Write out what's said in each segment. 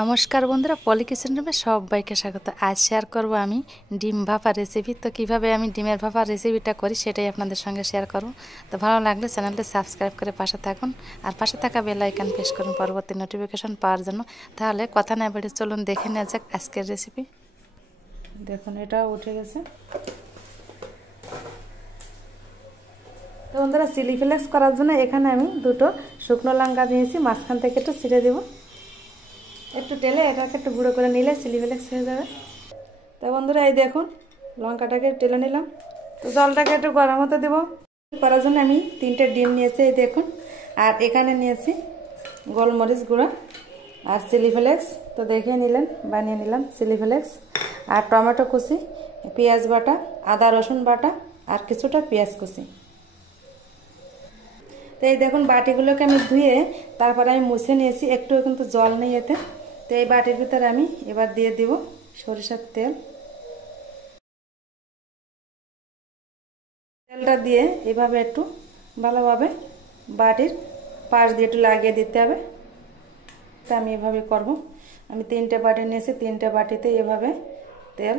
নমস্কার বন্ধুরা, পলি কিচেন রুমে সবাইকে স্বাগত। আজ শেয়ার করব আমি ডিম ভাপা রেসিপি। তো কিভাবে আমি ডিমের ভাপা রেসিপিটা করি সেটাই আপনাদের সঙ্গে শেয়ার করব। তো ভালো লাগলে চ্যানেলটি সাবস্ক্রাইব করে পাশে থাকুন, আর পাশে থাকা বেল আইকন প্রেস করুন পরবর্তী নোটিফিকেশন পাওয়ার জন্য। তাহলে কথা না বেড়ে চলুন দেখে নেওয়া যাক আজকের রেসিপি। দেখুন, এটাও উঠে গেছে। তো বন্ধুরা, চিলি ফ্লেক্স করার জন্য এখানে আমি দুটো শুকনো লঙ্কা নিয়েছি, মাঝখান থেকে একটু ছিঁড়ে দেবো। একটু টেলে এটাকে একটু গুঁড়ো করে নিলে চিলি ফ্লেক্স হয়ে যাবে। তো বন্ধুরা, এই দেখুন লঙ্কাটাকে টেলে নিলাম। তো জলটাকে একটু গরম হতে দেবো। করার জন্য আমি 3টে ডিম নিয়েছি, এই দেখুন। আর এখানে নিয়েছি গোলমরিচ গুঁড়ো আর চিলি ফ্লেক্স। তো দেখে নিলেন, বানিয়ে নিলাম চিলি ফ্লেক্স। আর টমেটো কুচি, পেঁয়াজ বাটা, আদা রসুন বাটা, আর কিছুটা পেঁয়াজ কুচি। তো এই দেখুন বাটিগুলোকে আমি ধুয়ে তারপরে আমি মুছে নিয়েছি, একটু কিন্তু জল নেই এতে। তো এই বাটির ভিতরে আমি এবার দিয়ে দিব সরিষার তেল। তেলটা দিয়ে এভাবে একটু ভালোভাবে বাটির পাশ দিয়ে একটু লাগিয়ে দিতে হবে। তা আমি এভাবে করব। আমি 3টে বাটি নিয়েছি, 3টে বাটিতে এভাবে তেল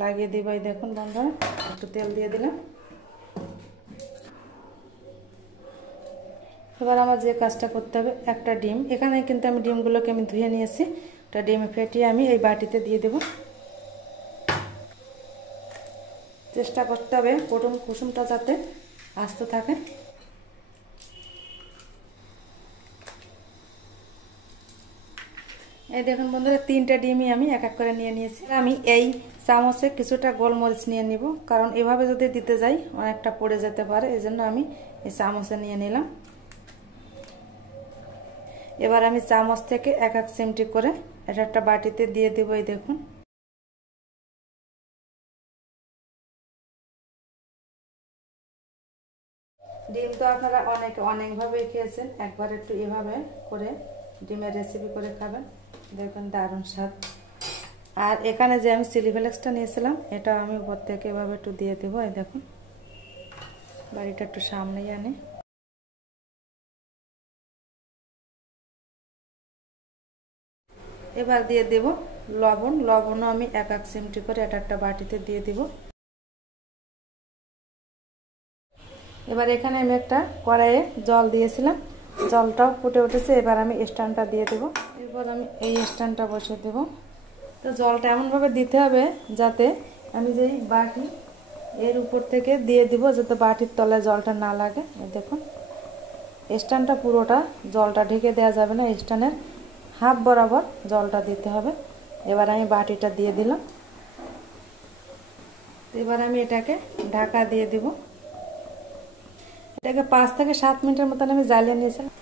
লাগিয়ে দিব। এই দেখুন বন্ধুরা, একটু তেল দিয়ে দিলাম। এবার আমার যে কাজটা করতে হবে, একটা ডিম, এখানে কিন্তু আমি ডিমগুলোকে আমি ধুয়ে নিয়েছি, একটা ডিম ফেটিয়ে আমি এই বাটিতে দিয়ে দেব। চেষ্টা করতে হবে কুসুমটা যাতে আস্ত থাকে। এই দেখুন বন্ধুরা, 3টে ডিমই আমি এক এক করে নিয়ে নিয়েছি। আমি এই চামচে কিছুটা গোলমরিচ নিয়ে নিব, কারণ এভাবে যদি দিতে যাই অনেকটা পড়ে যেতে পারে, এই জন্য আমি এই চামচে নিয়ে নিলাম। এবার আমি চামচ থেকে এক এক চিমটি করে এটা একটা বাটিতে দিয়ে দেব। এই দেখুন, ডিম তো আপনারা অনেকভাবে খেয়েছেন, একবার একটু এভাবে করে ডিমের রেসিপি করে খাবেন, দেখবেন দারুণ স্বাদ। আর এখানে যে আমি চিলি ফ্লেক্সটা নিয়েছিলাম, এটা আমি উপর থেকে এভাবে একটু দিয়ে দেবো। এই দেখুন, বাড়িটা একটু সামনেই আনে। এবার দিয়ে দেব লবণও আমি এক এক চিমটি করে এটা একটা বাটিতে দিয়ে দিব। এবার এখানে আমি একটা কড়াইয়ে জল দিয়েছিলাম, জলটাও ফুটে উঠেছে। এবার আমি স্ট্যান্ডটা দিয়ে দেব। এরপর আমি এই স্ট্যান্ডটা বসিয়ে দেব। তো জলটা এমনভাবে দিতে হবে যাতে আমি যেই বাটি এর উপর থেকে দিয়ে দিব, যাতে বাটির তলায় জলটা না লাগে। দেখুন, স্ট্যান্ডটা পুরোটা জলটা ঢেকে দেওয়া যাবে না, স্ট্যান্ডের হাফ বরাবর জলটা দিতে হবে। এবার আমি বাটিটা দিয়ে দিলাম। এবার আমি এটাকে ঢাকা দিয়ে দিব। এটাকে 5 থেকে 7 মিনিটের মতন আমি জ্বালিয়ে নিয়েছিলাম।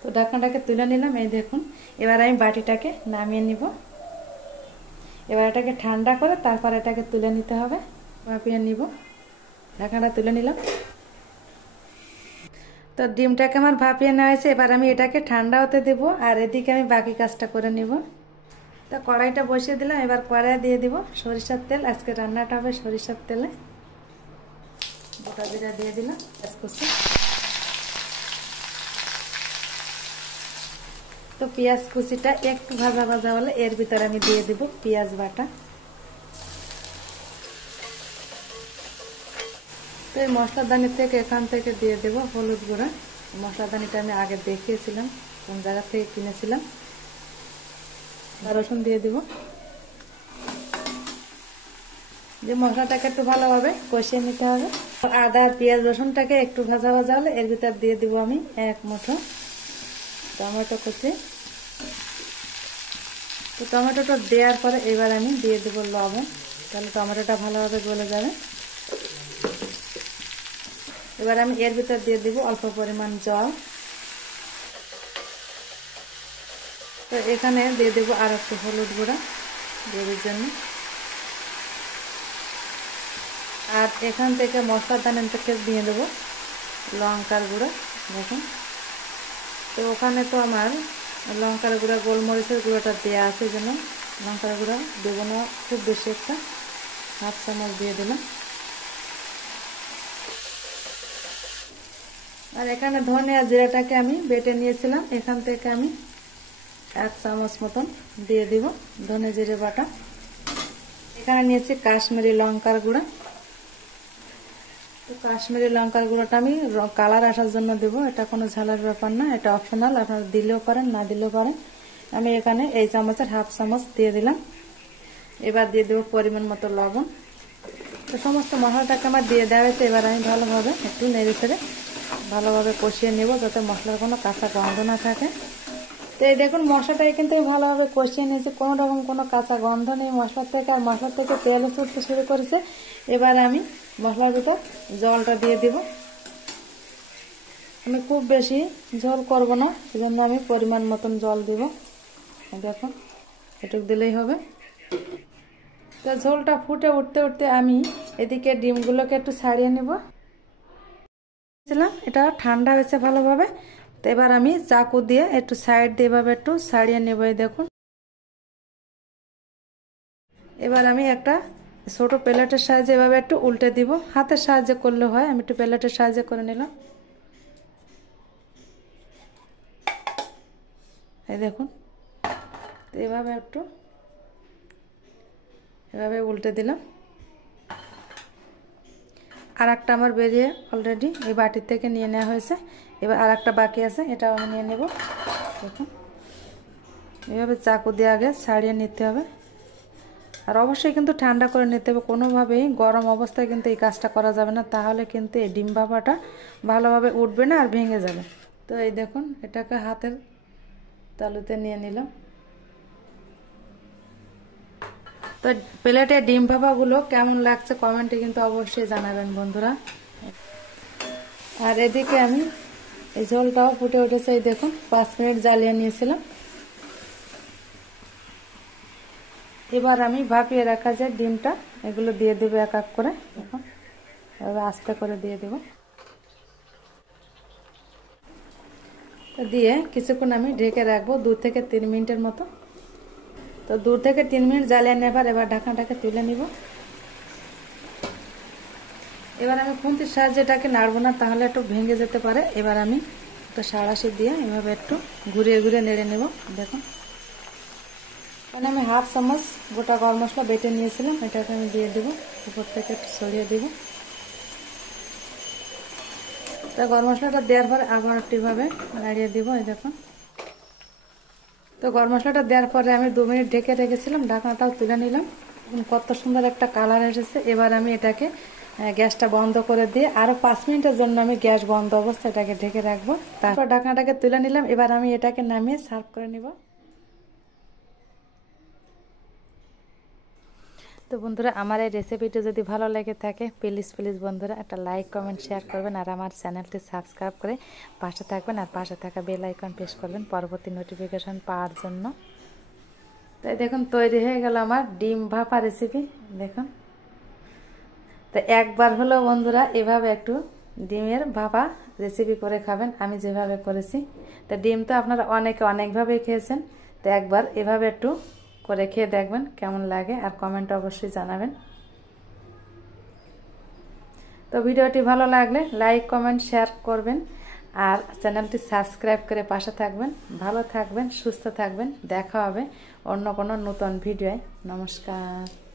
তো ঢাকনাটাকে তুলে নিলাম। এই দেখুন, এবার আমি বাটিটাকে নামিয়ে নিব। এবার এটাকে ঠান্ডা করে তারপর এটাকে তুলে নিতে হবে, ভাপিয়ে নিব। ঢাকনাটা তুলে নিলাম। তো ডিমটাকে আমার ভাপিয়ে নেওয়া হয়েছে। এবার আমি এটাকে ঠান্ডা হতে দেব, আর এদিকে আমি বাকি কাজটা করে নিব। তো কড়াইটা বসিয়ে দিলাম। এবার কড়াই দিয়ে দিব সরিষার তেল। আজকে রান্নাটা হবে সরিষার তেলে। গোটা জিরা দিয়ে দিলাম, পেঁয়াজ কুচি। তো পেঁয়াজ কুচিটা একটু ভাজা ভাজা হলে এর ভিতরে আমি দিয়ে দিব পেঁয়াজ বাটা। তো এই মশলাদানি থেকে এখান থেকে দিয়ে দেব হলুদ গুঁড়া। মশলাদানিটা আমি আগে দেখিয়েছিলাম কোন জায়গা থেকে কিনেছিলাম। রসুন দিয়ে দিব। যে মশলাটাকে একটু ভালোভাবে কষিয়ে নিতে হবে। আদা পেঁয়াজ রসুনটাকে একটু ভাজা ভাজা হলে এর ভিতর দিয়ে দিব আমি 1 মুঠো টমেটো কুচি। তো টমেটোটা দেওয়ার পরে এবার আমি দিয়ে দেব লবণ, তাহলে টমেটোটা ভালোভাবে গলে যাবে। এবার আমি এর ভিতর দিয়ে দেব অল্প পরিমাণ জল। তো এখানে দিয়ে দেব আর একটু হলুদ গুঁড়া গ্রেভির জন্য। আর এখান থেকে মশলার দানা থেকে দিয়ে দেবো লঙ্কার গুঁড়ো। দেখুন, তো ওখানে তো আমার লঙ্কার গুঁড়া গোলমরিচের গুঁড়োটা দেওয়া আছে, যেন লঙ্কার গুঁড়া দেবো না খুব বেশি, একটা হাফ চামচ দিয়ে দিলাম। আর এখানে ধনে আর জিরাটাকে আমি বেটে নিয়েছিলাম, এখান থেকে আমি 1 চামচ মতন দিয়ে দিব ধনে জিরে বাটা। এখানে নিয়েছি কাশ্মীরি লঙ্কার গুঁড়া। তো কাশ্মীরি লঙ্কার গুঁড়োটা আমি কালার আসার জন্য দেব, এটা কোনো ঝালের ব্যাপার না, এটা অপশনাল, আপনারা দিলেও পারেন না দিলেও পারেন। আমি এখানে এই চামচের 1/2 চামচ দিয়ে দিলাম। এবার দিয়ে দেবো পরিমাণ মতো লবণ। তো সমস্ত মশলাটাকে আমার দিয়ে দেওয়া হয়েছে। এবার আমি ভালোভাবে একটু নেড়ে ফেড়ে ভালোভাবে কষিয়ে নেব যাতে মশলার কোনো কাঁচা গন্ধ না থাকে। তো এই দেখুন মশলাটাকে কিন্তু আমি ভালোভাবে কষিয়ে নিয়েছি, কোনো রকম কোনো কাঁচা গন্ধ নেই মশলার থেকে, আর মশলার থেকে তেল ছুটতে শুরু করেছে। এবার আমি মশলার ভিতর জলটা দিয়ে দিব। আমি খুব বেশি ঝোল করব না, সেজন্য আমি পরিমাণ মতন জল দিব। দেখুন এটুকু দিলেই হবে। তো ঝোলটা ফুটে উঠতে উঠতে আমি এদিকে ডিমগুলোকে একটু ছাড়িয়ে নেব। এটা ঠান্ডা হয়েছে ভালোভাবে। তো এবার আমি চাকু দিয়ে একটু সাইড দিয়ে এভাবে একটু ছাড়িয়ে নেব। এই দেখুন এবার আমি একটা ছোট প্লেটের সাহায্যে এভাবে একটু উল্টে দিব, হাতের সাহায্যে করলে হয়, আমি একটু প্লেটের সাহায্যে করে নিলাম। এই দেখুন এভাবে একটু এভাবে উল্টে দিলাম। আর একটা আমার বেরিয়ে অলরেডি এই বাটির থেকে নিয়ে নেওয়া হয়েছে। এবার আর একটা বাকি আছে, এটাও আমি নিয়ে নেব। দেখুন এভাবে চাকু দিয়ে আগে ছাড়িয়ে নিতে হবে, আর অবশ্যই কিন্তু ঠান্ডা করে নিতে হবে। কোনোভাবেই গরম অবস্থায় কিন্তু এই কাজটা করা যাবে না, তাহলে কিন্তু এই ডিম ভাপাটা ভালোভাবে উঠবে না আর ভেঙে যাবে। তো এই দেখুন এটাকে হাতের তালুতে নিয়ে নিলাম। তো প্লেটে ডিম ভাপাগুলো কেমন লাগছে কমেন্টে কিন্তু অবশ্যই জানাবেন বন্ধুরা। আর এদিকে আমি এই ঝোলটাও ফুটে উঠেছে। এই দেখুন 5 মিনিট জ্বালিয়ে নিয়েছিলাম। এবার আমি ভাপিয়ে রাখা যে ডিমটা এগুলো দিয়ে দেবো এক এক করে। দেখুন এবার আস্তে করে দিয়ে দেবো। তো দিয়ে কিছুক্ষণ আমি ঢেকে রাখবো 2 থেকে 3 মিনিটের মতো। তো 2 থেকে 3 মিনিট জ্বালিয়ে নেবার এবার ঢাকনাটাকে তুলে নিব। এবার আমি খুন্তির সাহায্যে এটাকে নাড়বো না, তাহলে একটু ভেঙে যেতে পারে। এবার আমি একটা সাঁড়াশি দিয়ে এভাবে একটু ঘুরিয়ে ঘুরিয়ে নেড়ে নেব। দেখুন এখানে আমি 1/2 চামচ গোটা গরম মশলা বেটে নিয়েছিলাম, এটাকে আমি দিয়ে দেবো, উপর থেকে একটু ছড়িয়ে দেবো। তো গরম মশলাটা দেওয়ার পরে আবার একটুভাবে নাড়িয়ে দিব। এই দেখুন তো গরম মশলাটা দেওয়ার পরে আমি 2 মিনিট ঢেকে রেখেছিলাম, ঢাকনাটাও তুলে নিলাম। কত সুন্দর একটা কালার এসেছে। এবার আমি এটাকে গ্যাসটা বন্ধ করে দিয়ে আরও 5 মিনিটের জন্য আমি গ্যাস বন্ধ অবস্থায় এটাকে ঢেকে রাখবো। তারপর ঢাকনাটাকে তুলে নিলাম। এবার আমি এটাকে নামিয়ে সার্ভ করে নিব। তো বন্ধুরা আমার এই রেসিপিটা যদি ভালো লেগে থাকে প্লিজ বন্ধুরা একটা লাইক কমেন্ট শেয়ার করবেন, আর আমার চ্যানেলটি সাবস্ক্রাইব করে পাশে থাকবেন, আর পাশে থাকা বেল আইকন প্রেস করবেন পরবর্তী নোটিফিকেশন পাওয়ার জন্য। তাই দেখুন তৈরি হয়ে গেল আমার ডিম ভাপা রেসিপি। দেখুন তো একবার হলো বন্ধুরা এভাবে একটু ডিমের ভাপা রেসিপি করে খাবেন, আমি যেভাবে করেছি। তো ডিম তো আপনারা অনেকভাবে খেয়েছেন, তো একবার এভাবে একটু করে খেয়ে দেখবেন কেমন লাগে, আর কমেন্ট অবশ্যই জানাবেন। তো ভিডিওটি ভালো লাগলে লাইক কমেন্ট শেয়ার করবেন, আর চ্যানেলটি সাবস্ক্রাইব করে পাশে থাকবেন। ভালো থাকবেন, সুস্থ থাকবেন। দেখা হবে অন্য কোনো নতুন ভিডিওয়। নমস্কার।